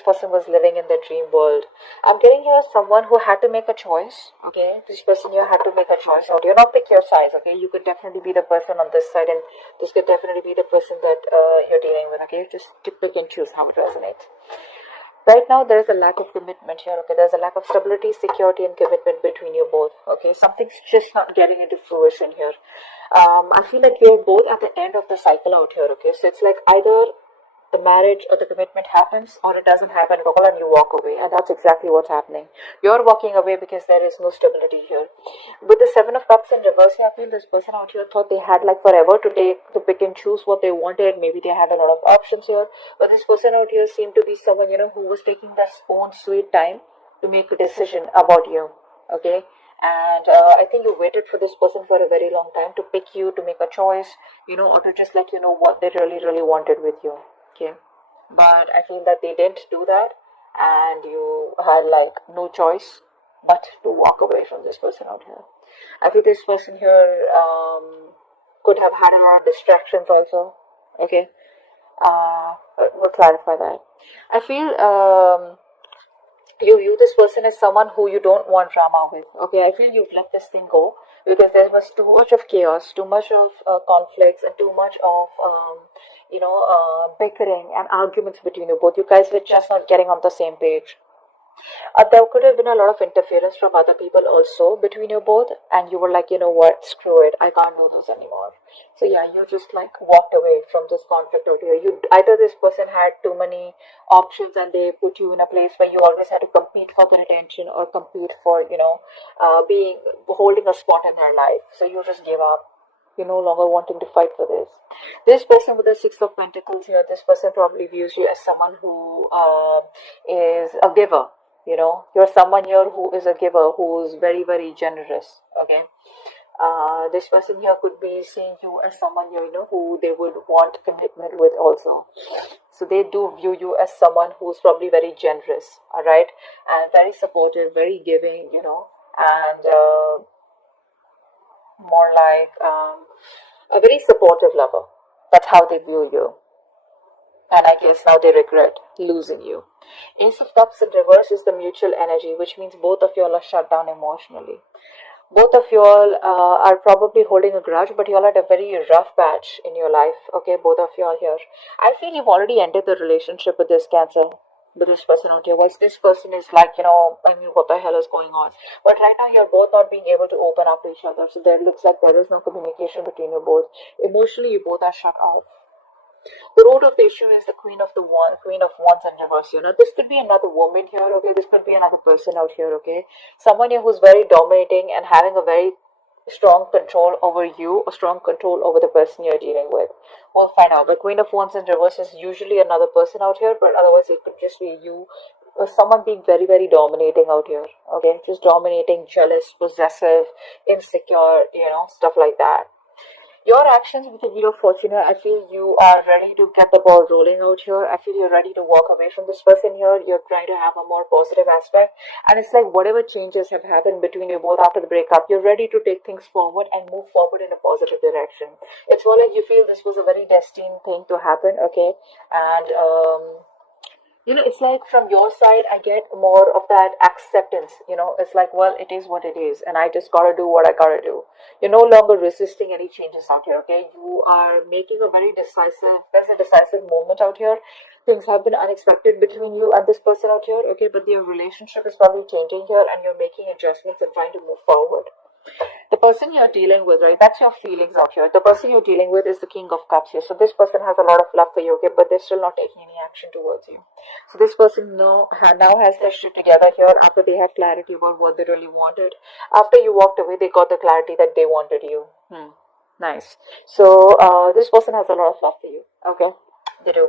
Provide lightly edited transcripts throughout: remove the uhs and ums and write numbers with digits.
this person was living in their dream world. I'm getting here someone who had to make a choice. Okay, this person here had to make a choice out here. Not pick your sides. Okay, you could definitely be the person on this side, and this could definitely be the person that you're dealing with. Okay, just pick and choose how it resonates. Right now, there is a lack of commitment here. Okay, there's a lack of stability, security, and commitment between you both. Okay, something's just not getting into fruition here. I feel like you're both at the end of the cycle out here. Okay, so it's like either the marriage or the commitment happens or it doesn't happen at all and you walk away, and that's exactly what's happening. You're walking away because there is no stability here. With the Seven of Cups in reverse, I feel this person out here thought they had like forever to pick and choose what they wanted. Maybe they had a lot of options here, but this person out here seemed to be someone, who was taking their own sweet time to make a decision about you. Okay, and I think you waited for this person for a very long time to pick you, to make a choice, or to just let you know what they really really wanted with you. Okay, but I feel that they didn't do that, and you had like no choice but to walk away from this person out here. I feel this person here could have had a lot of distractions also. Okay, we'll clarify that. I feel you view this person as someone who you don't want drama with. Okay, I feel you've let this thing go because there was too much of chaos, too much of conflicts, and too much of bickering and arguments between you both. You guys were just not getting on the same page. There could have been a lot of interference from other people also between you both, and you were like, you know what, screw it, I can't do this anymore. So yeah, you just like walked away from this conflict out here. You either this person had too many options and they put you in a place where you always had to compete for their attention or compete for being holding a spot in their life. So you just gave up. You're no longer wanting to fight for this. This person with the Six of Pentacles here, this person probably views you as someone who is a giver. You're someone here who is a giver, who is very, very generous. Okay. This person here could be seeing you as someone here, who they would want commitment with also. So they do view you as someone who's probably very generous, all right, and very supportive, very giving, and more like a very supportive lover. That's how they view you. And I guess now they regret losing you. Ace of Cups in reverse is the mutual energy, which means both of y'all are shut down emotionally. Both of y'all are probably holding a grudge, but y'all had a very rough patch in your life. Okay, both of y'all here. I feel you've already ended the relationship with this Cancer, with this person out here. Once this person is like, what the hell is going on? But right now, you're both not being able to open up to each other. So there looks like there is no communication between you both. Emotionally, you both are shut off. The root of the issue is the Queen of Wands in reverse. This could be another woman here, okay? This could be another person out here, okay? Someone here who's very dominating and having a very strong control over you, or strong control over the person you're dealing with. We'll find out. The Queen of Wands in reverse is usually another person out here, but otherwise it could just be you, or someone being very, very dominating out here, okay? Just dominating, jealous, possessive, insecure, stuff like that. Your actions with the Wheel of Fortune, I feel you are ready to get the ball rolling out here. I feel you're ready to walk away from this person here. You're trying to have a more positive aspect. And it's like whatever changes have happened between you both after the breakup, you're ready to take things forward and move forward in a positive direction. It's more like you feel this was a very destined thing to happen, okay? And it's like from your side, I get more of that acceptance. It's like, well, it is what it is, and I just gotta do what I gotta do. You're no longer resisting any changes out here, okay? You are making a very there's a decisive moment out here. Things have been unexpected between you and this person out here, okay? But your relationship is probably changing here, and you're making adjustments and trying to move forward. The person you're dealing with, right, that's your feelings out here. The person you're dealing with is the King of Cups here. So this person has a lot of love for you, okay, but they're still not taking any action towards you. So this person now has their shit together here after they had clarity about what they really wanted. After you walked away, they got the clarity that they wanted you. Nice. So this person has a lot of love for you, okay? They do.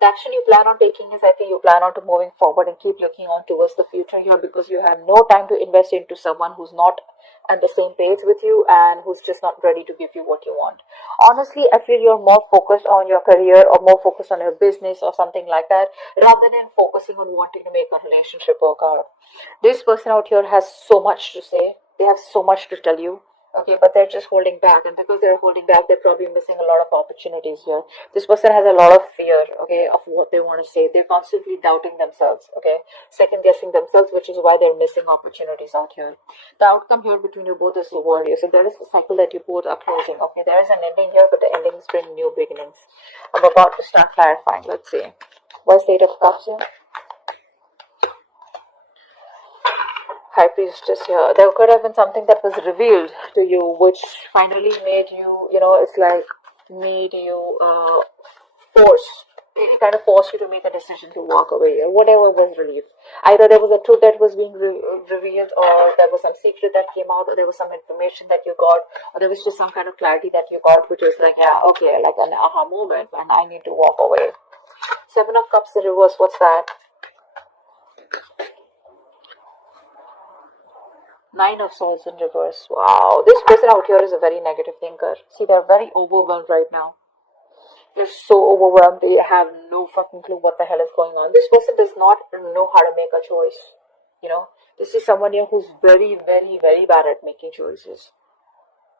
The action you plan on taking is, I think you plan on to moving forward and keep looking on towards the future here, because you have no time to invest into someone who's not on the same page with you and who's just not ready to give you what you want. Honestly, I feel you're more focused on your career or more focused on your business or something like that, rather than focusing on wanting to make a relationship work out. This person out here has so much to say. They have so much to tell you. Okay, but they're just holding back, and because they're holding back, they're probably missing a lot of opportunities here. This person has a lot of fear, okay, of what they want to say. They're constantly doubting themselves, okay, second guessing themselves, which is why they're missing opportunities out here. The outcome here between you both is the warrior. So there is a cycle that you both are closing. Okay, there is an ending here, but the endings bring new beginnings. I'm about to start clarifying. Let's see. What's the Eight of Cups here? High Priestess here. There could have been something that was revealed to you, which finally made you, it's like made you force. It kind of forced you to make a decision to walk away, or whatever was relieved. Either there was a truth that was being revealed, or there was some secret that came out, or there was some information that you got, or there was just some kind of clarity that you got, which was like, yeah, okay, like an aha moment, and I need to walk away. Seven of Cups in reverse. What's that? Nine of Swords in reverse. Wow, this person out here is a very negative thinker. See, they're very overwhelmed right now. They're so overwhelmed, they have no fucking clue what the hell is going on. This person does not know how to make a choice. This is someone here who's very, very, very bad at making choices.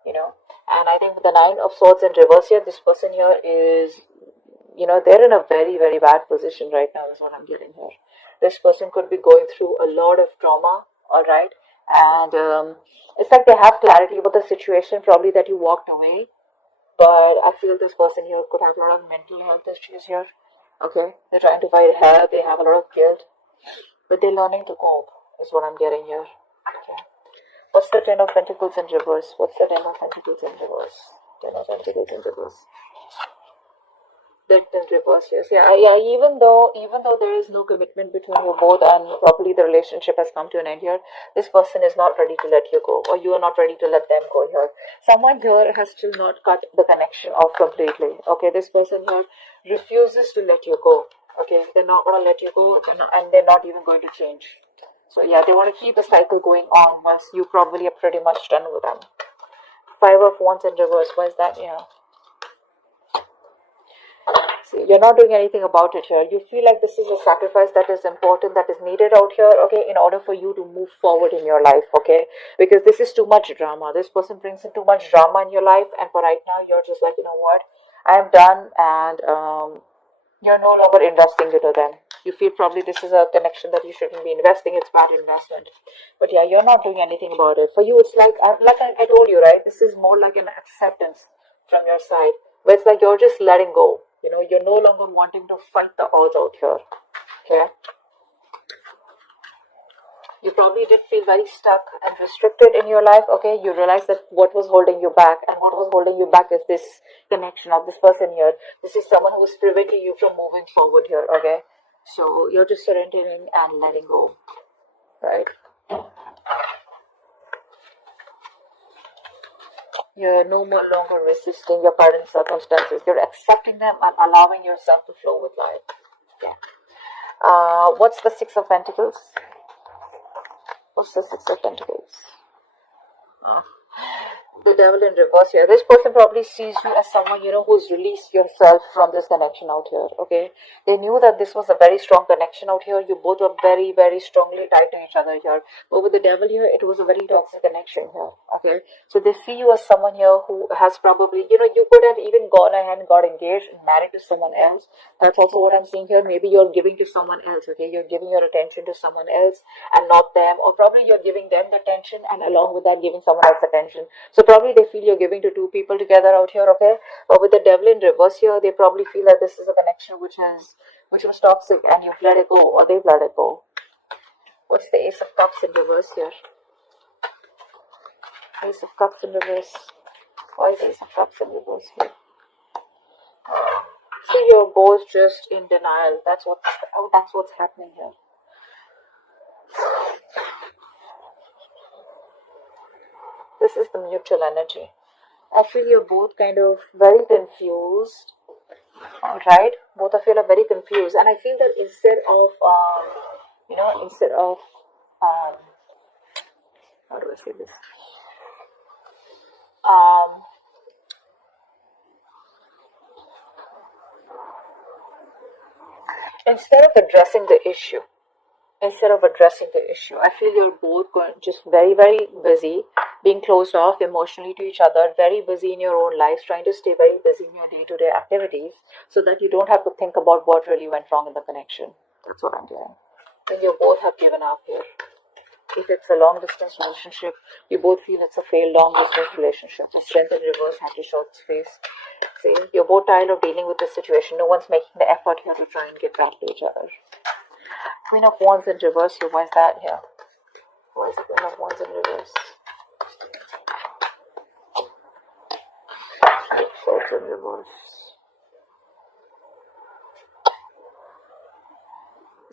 And I think with the Nine of Swords in reverse here, this person here is, they're in a very, very bad position right now, is what I'm getting here. This person could be going through a lot of trauma, alright? And it's like they have clarity about the situation, probably that you walked away. But I feel this person here could have a lot of mental health issues here. Okay, they're trying to find help, they have a lot of guilt, but they're learning to cope, is what I'm getting here. Okay. What's the Ten of Pentacles in reverse? What's the Ten of Pentacles in reverse? Ten of Pentacles in reverse. Death in reverse, yes. Yeah. Even though there is no commitment between you both, and probably the relationship has come to an end here, this person is not ready to let you go, or you are not ready to let them go here. Someone here has still not cut the connection off completely. Okay, this person here refuses to let you go. Okay, they're not going to let you go, and they're not even going to change. So yeah, they want to keep the cycle going on once you probably are pretty much done with them. Five of Wands in reverse. Why is that? Yeah. See, you're not doing anything about it here. You feel like this is a sacrifice that is important, that is needed out here, okay, in order for you to move forward in your life, okay? Because this is too much drama. This person brings in too much drama in your life, and for right now, you're just like, you know what? I am done, and you're no longer investing into them. You feel probably this is a connection that you shouldn't be investing. It's bad investment. But yeah, you're not doing anything about it. For you, it's like I told you, right? This is more like an acceptance from your side, where it's like you're just letting go. You're no longer wanting to fight the odds out here. Okay? You probably did feel very stuck and restricted in your life. Okay? You realize that what was holding you back, and what was holding you back is this connection of this person here. This is someone who is preventing you from moving forward here. Okay? So you're just surrendering and letting go. Right? You're no longer resisting your current circumstances. You're accepting them and allowing yourself to flow with life. Yeah. What's the Six of Pentacles? What's the Six of Pentacles? The Devil in reverse here. This person probably sees you as someone, who's released yourself from this connection out here, okay? They knew that this was a very strong connection out here. You both were very, very strongly tied to each other here. But with the Devil here, it was a very toxic connection here, okay? So they see you as someone here who has probably, you could have even gone ahead and got engaged and married to someone else. That's also what I'm seeing here. Maybe you're giving to someone else, okay? You're giving your attention to someone else and not them. Or probably you're giving them the attention, and along with that, giving someone else attention. So probably they feel you're giving to two people together out here, okay? But with the Devil in reverse here, they probably feel that this is a connection which was toxic, and you've let it go, or they've let it go. What's the Ace of Cups in reverse here? Ace of Cups in reverse. Why is Ace of Cups in reverse here? So you're both just in denial. That's what's happening here. This is the mutual energy. I feel you're both kind of very confused. Alright? Both of you are very confused. And I feel that instead of how do I say this? Instead of addressing the issue, I feel you're both just very, very busy being closed off emotionally to each other, very busy in your own lives, trying to stay very busy in your day-to-day activities so that you don't have to think about what really went wrong in the connection. That's what I'm doing. And you both have given up here. If it's a long distance relationship, you both feel it's a failed long distance relationship. The strength in reverse had to show its face. See, you're both tired of dealing with this situation. No one's making the effort here to try and get back to each other. Queen of Wands in reverse here. Why is that here? Why is the Queen of Wands in reverse? Swords in reverse.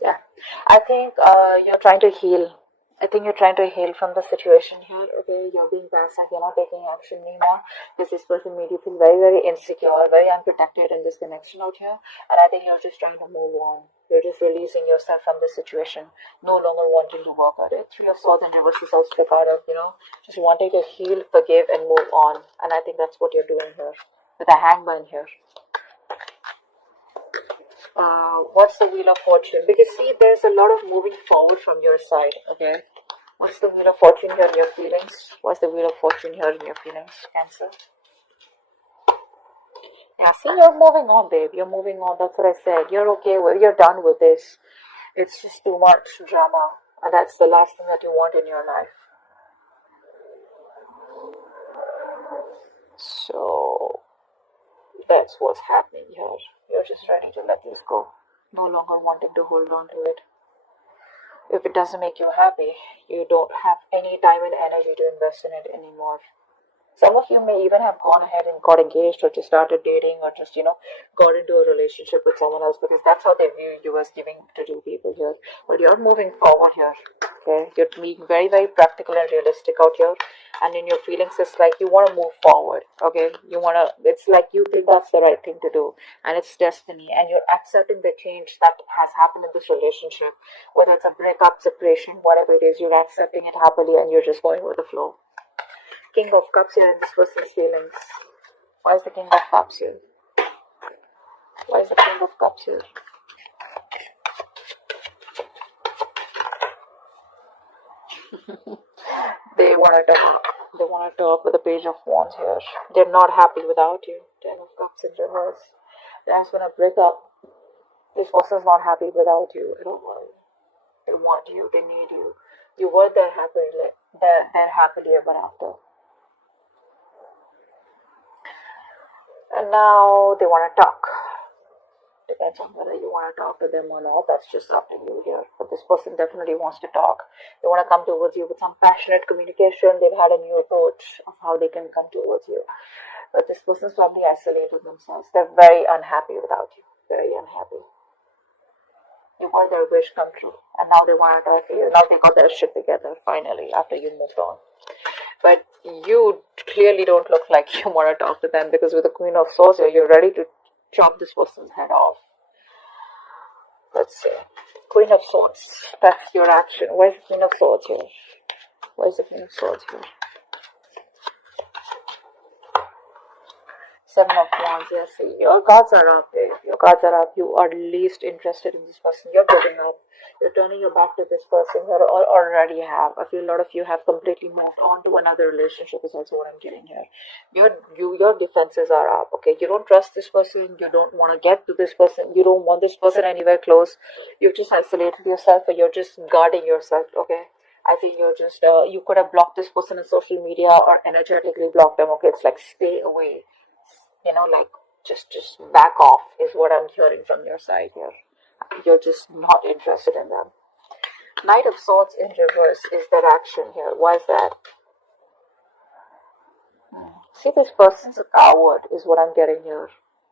Yeah, I think you're trying to heal. I think you're trying to heal from the situation here. Okay, you're being passive, you're not taking action anymore because this person made you feel very, very insecure, very unprotected in this connection out here. And I think you're just trying to move on. You're just releasing yourself from this situation, no longer wanting to work at it. Three of Swords in reverse is also the card of, just wanting to heal, forgive, and move on. And I think that's what you're doing here with a hangman here. What's the Wheel of Fortune? Because see, there's a lot of moving forward from your side, okay? What's the Wheel of Fortune here in your feelings? What's the Wheel of Fortune here in your feelings, Cancer? Yeah, see, you're moving on, babe. You're moving on. That's what I said. You're okay with, you're done with this. It's just too much drama. And that's the last thing that you want in your life. So, that's what's happening here. You're just ready to let this go. No longer wanting to hold on to it. If it doesn't make you happy, you don't have any time and energy to invest in it anymore. Some of you may even have gone ahead and got engaged or just started dating or just, got into a relationship with someone else because that's how they view you as giving to two people here. But you're moving forward here, okay? You're being very, very practical and realistic out here. And in your feelings, it's like you want to move forward, okay? It's like you think that's the right thing to do. And it's destiny. And you're accepting the change that has happened in this relationship. Whether it's a breakup, separation, whatever it is, you're accepting it happily and you're just going with the flow. King of Cups here in this person's feelings. Why is the King of Cups here? Why is the King of Cups here? They want to talk. They want to talk with the Page of Wands here. They're not happy without you. Ten of Cups in reverse. They're just going to break up. This person's not happy without you at all. They want you. They need you. You were there happily. They're happily ever after. And now they want to talk. Depends on whether you want to talk to them or not. That's just up to you here. But this person definitely wants to talk. They want to come towards you with some passionate communication. They've had a new approach of how they can come towards you. But this person's probably isolated themselves. They're very unhappy without you. Very unhappy. You want their wish come true. And now they want to talk to you. Now they got their shit together, finally, after you moved on. But you clearly don't look like you want to talk to them because with the Queen of Swords here, you're ready to chop this person's head off. Let's see. Queen of Swords. That's your action. Where's the Queen of Swords here? Where's the Queen of Swords here? Seven of Wands. Yes, see, your cards are up, babe. Your cards are up. You are least interested in this person. You're giving up. You're turning your back to this person. You already have. I feel a lot of you have completely moved on to another relationship. Is also what I'm getting here. Your defenses are up. Okay, you don't trust this person. You don't want to get to this person. You don't want this person anywhere close. You've just isolated yourself, or you're just guarding yourself. Okay. I think you're just you could have blocked this person on social media or energetically blocked them. Okay, it's like stay away. Like just back off is what I'm hearing from your side here. You're just not interested in them. Knight of Swords in reverse is their action here. Why is that? See, this person's a coward is what I'm getting here.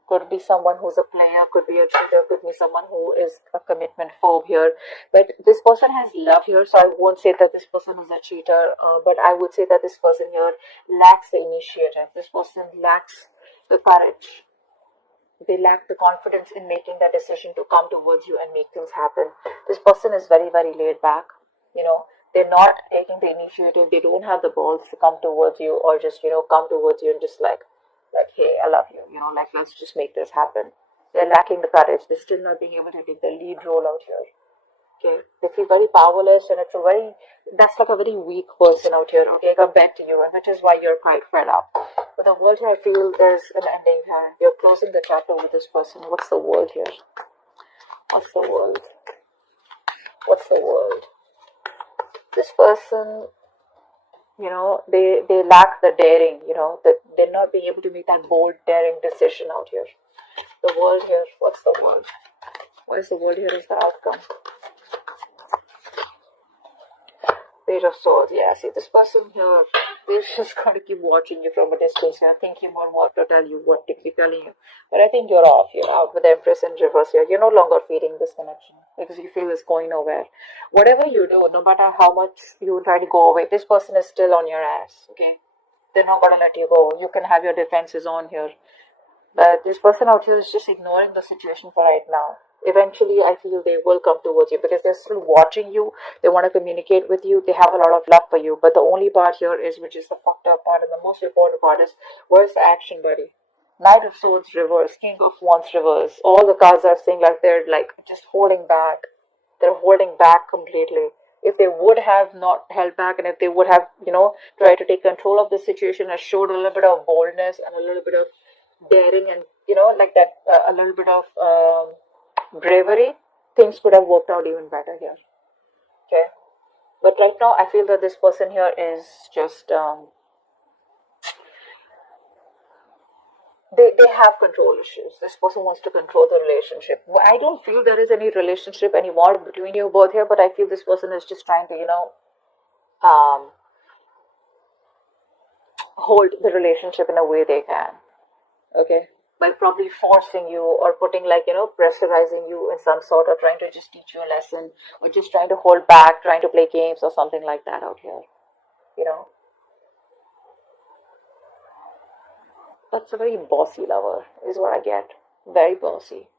Could be someone who's a player, could be a cheater, could be someone who is a commitment phobe here. But this person has love here, so I won't say that this person is a cheater, but I would say that this person here lacks the initiative. This person lacks the courage. They lack the confidence in making that decision to come towards you and make things happen. This person is very, very laid back. They're not taking the initiative. They don't have the balls to come towards you or just, come towards you and just like, hey, I love you. Let's just make this happen. They're lacking the courage. They're still not being able to take the lead role out here. Okay, they feel very powerless, and it's a very that's like a very weak person out here, okay, compared to you, and which is why you're quite fed up. But the world here, I feel there's an ending here. You're closing the chapter with this person. What's the world here? What's the world? What's the world? This person, they lack the daring, that they're not being able to make that bold, daring decision out here. The world here, what's the world? What is the world here is the outcome? Page of Swords. Yeah, see, this person here, they're just going to keep watching you from a distance here, thinking about what to tell you, what to keep telling you. But I think you're off. You're out with the Empress in reverse here. You're no longer feeding this connection because you feel it's going nowhere. Whatever you do, no matter how much you try to go away, this person is still on your ass, okay? They're not going to let you go. You can have your defenses on here. But this person out here is just ignoring the situation for right now. Eventually, I feel they will come towards you because they're still watching you. They want to communicate with you. They have a lot of love for you. But the only part here is, which is the fucked up part and the most important part is, where's the action, buddy? Knight of Swords reverse, King of Wands reverse. All the cards are saying like they're like just holding back. They're holding back completely. If they would have not held back, and if they would have, tried to take control of the situation and showed a little bit of boldness and a little bit of daring and, like that, a little bit of bravery, things could have worked out even better here. Okay. But right now, I feel that this person here is just, they have control issues. This person wants to control the relationship. I don't feel there is any relationship anymore between you both here, but I feel this person is just trying to, um, hold the relationship in a way they can. Okay. By probably forcing you or putting like, pressurizing you in some sort, or trying to just teach you a lesson, or just trying to hold back, trying to play games or something like that out here. You know, that's a very bossy lover, is what I get. Very bossy.